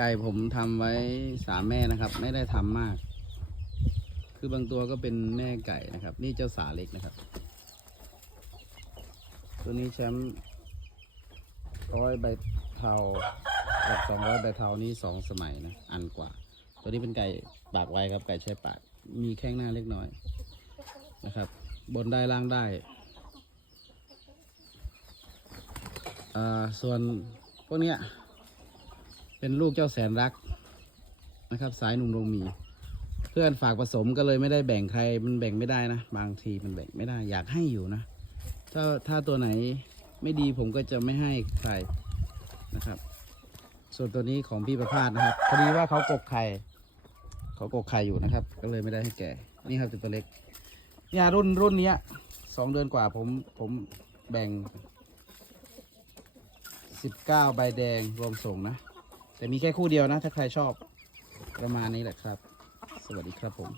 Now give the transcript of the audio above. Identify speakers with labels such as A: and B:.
A: ไก่ผมทำไว้สามแม่นะครับ ไม่ได้ทำมาก คือบางตัวก็เป็นแม่ไก่นะครับ นี่เจ้าสาเล็กนะครับ ตัวนี้แชมป์ร้อยใบเทากับสองร้อยใบเทานี่สองสมัยนะ อันกว่า ตัวนี้เป็นไก่ปากไวครับ ไก่ใช้ปาก มีแข้งหน้าเล็กน้อยนะครับ บนได้ล่างได้อ่าส่วนพวกเนี้ย เป็นลูกเจ้าแสนรักนะครับ สายหนุ่มโรงมี เพื่อนฝากผสมก็เลยไม่ได้แบ่งใครมันแบ่งไม่ได้นะ บางทีมันแบ่งไม่ได้ อยากให้อยู่นะ ถ้าถ้าตัวไหนไม่ดีผมก็จะไม่ให้ใครนะครับ ส่วนตัวนี้ของพี่ประพาสนะครับพอดีว่าเขากกไข่เขากกไข่อยู่นะครับ ก็เลยไม่ได้ให้แก่นี่ครับตัวเล็กเนี่ยรุ่นรุ่นเนี้ยสองเดือนกว่าผมผมแบ่งสิบเก้าใบแดงรวมส่งนะ แต่มีแค่คู่เดียวนะ ถ้าใครชอบประมาณนี้แหละครับ สวัสดีครับผม